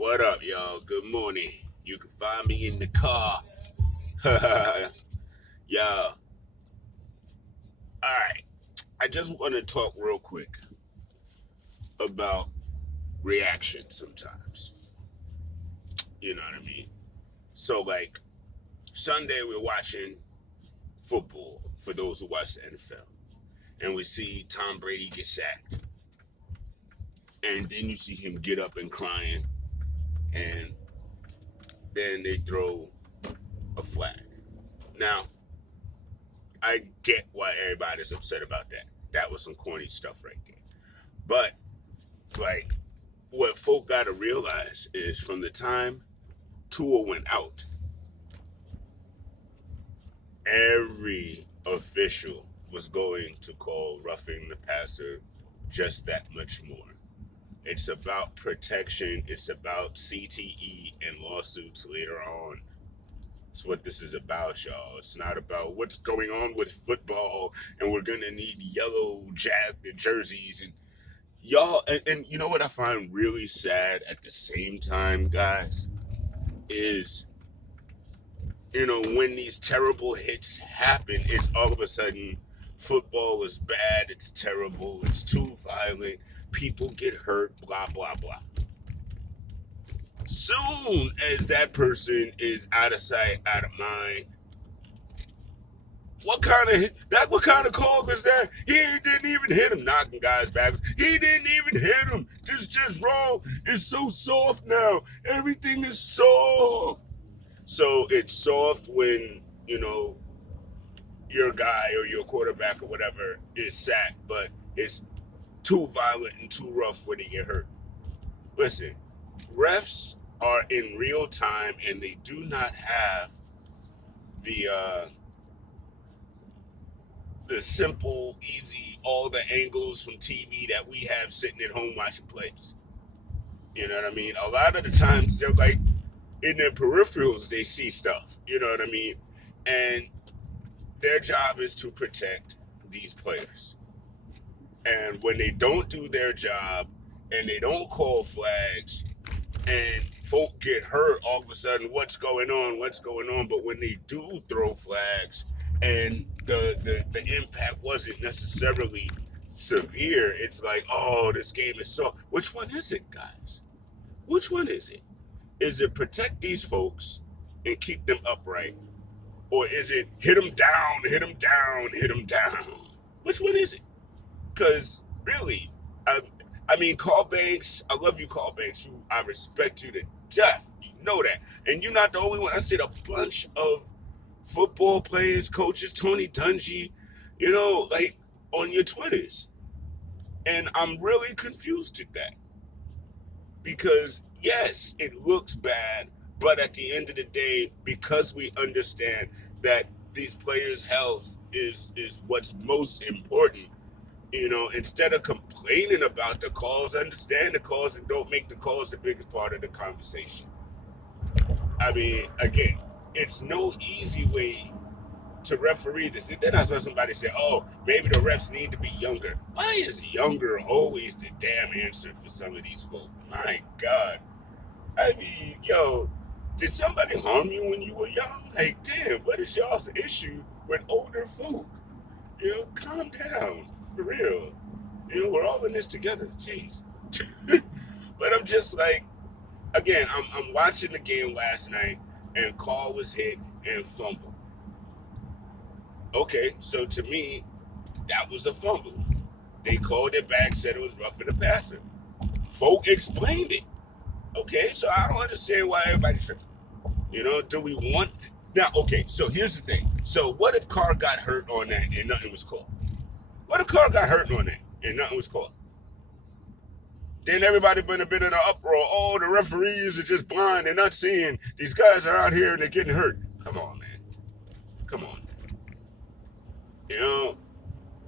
What up, y'all? Good morning. You can find me in the car. Y'all. Alright. I just want to talk real quick about reaction sometimes. You know what I mean? So, like, Sunday we're watching football for those who watch the NFL. And we see Tom Brady get sacked. And then you see him get up and crying. And then they throw a flag. Now, I get why everybody's upset about that. That was some corny stuff right there. But, like, what folk got to realize is from the time Tua went out, every official was going to call roughing the passer just that much more. It's about protection. It's about CTE and lawsuits later on. That's what this is about, y'all. It's not about what's going on with football and we're going to need yellow jerseys and y'all. And you know what I find really sad at the same time, guys, is, when these terrible hits happen, it's all of a sudden football is bad, it's terrible, it's too violent, people get hurt, blah, blah, blah. Soon as that person is out of sight, out of mind, what kind of call was that? He didn't even hit him, knocking guys backwards. He didn't even hit him. Just wrong. It's so soft now. Everything is soft. So it's soft when, your guy or your quarterback or whatever is sacked, but it's too violent and too rough when they get hurt. Listen, refs are in real time and they do not have the simple, easy, all the angles from TV that we have sitting at home watching plays. You know what I mean? A lot of the times they're like in their peripherals, they see stuff. You know what I mean? And their job is to protect these players. And when they don't do their job and they don't call flags and folk get hurt, all of a sudden, what's going on? But when they do throw flags and the impact wasn't necessarily severe, it's like, oh, this game is so. Which one is it, guys? Which one is it? Is it protect these folks and keep them upright? Or is it hit them down, hit them down, hit them down? Which one is it? Because really, I mean, Carl Banks, I love you, Carl Banks. I respect you to death. You know that. And you're not the only one. I said a bunch of football players, coaches, Tony Dungy, like on your Twitters. And I'm really confused at that. Because, yes, it looks bad, but at the end of the day, because we understand that these players' health is what's most important, instead of complaining about the calls, understand the calls and don't make the calls the biggest part of the conversation. I mean, again, it's no easy way to referee this. And then I saw somebody say, oh, maybe the refs need to be younger. Why is younger always the damn answer for some of these folks? My God. I mean, yo, did somebody harm you when you were young? Like, damn, what is y'all's issue with older folk? Calm down, for real. We're all in this together. Jeez. But I'm just like, again, I'm watching the game last night, and Carl was hit and fumbled. Okay, so to me, that was a fumble. They called it back, said it was roughing the passer. Folk explained it. Okay, so I don't understand why everybody's tripping. Do we want... Now, okay, so here's the thing. So what if Carr got hurt on that and nothing was called? What if Carr got hurt on that and nothing was called? Then everybody been a bit in an uproar. Oh, the referees are just blind. They're not seeing. These guys are out here and they're getting hurt. Come on, man. Come on.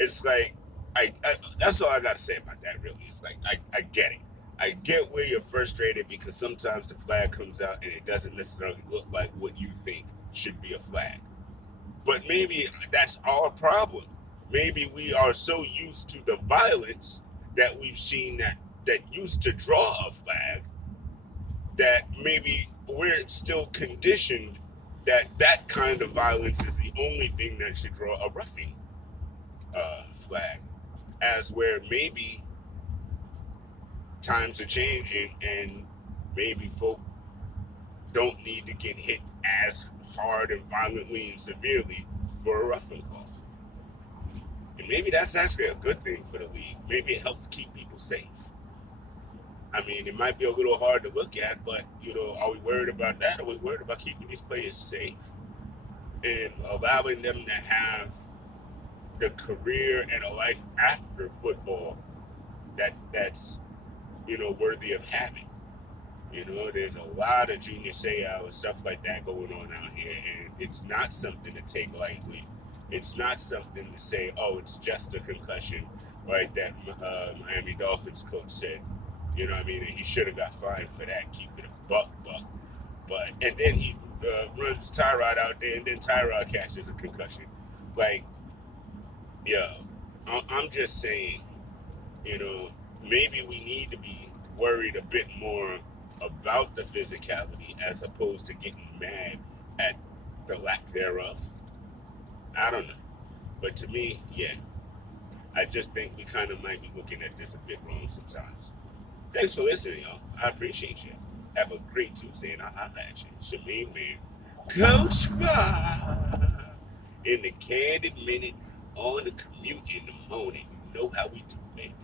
It's like, I that's all I got to say about that, really. It's like, I get it. I get where you're frustrated because sometimes the flag comes out and it doesn't necessarily look like what you think should be a flag. But maybe that's our problem. Maybe we are so used to the violence that we've seen that used to draw a flag that maybe we're still conditioned that that kind of violence is the only thing that should draw a roughing flag, as where maybe times are changing and maybe folk don't need to get hit as hard and violently and severely for a roughing call. And maybe that's actually a good thing for the league. Maybe it helps keep people safe. I mean, it might be a little hard to look at, but, are we worried about that? Or are we worried about keeping these players safe and allowing them to have the career and a life after football that's worthy of having? There's a lot of junior seau and stuff like that going on out here, and it's not something to take lightly. It's not something to say, oh, it's just a concussion, like that Miami Dolphins coach said. You know what I mean? And he should have got fined for that. Keep it a buck. But and then he runs Tyrod out there, and then Tyrod catches a concussion. Like, I'm just saying, maybe we need to be worried a bit more about the physicality as opposed to getting mad at the lack thereof. I don't know. But to me, yeah, I just think we kind of might be looking at this a bit wrong sometimes. Thanks for listening, y'all. I appreciate you. Have a great Tuesday, and I'll holla at you. Shameem Man, Coach Five, in the Candid Minute on the commute in the morning. You know how we do, baby.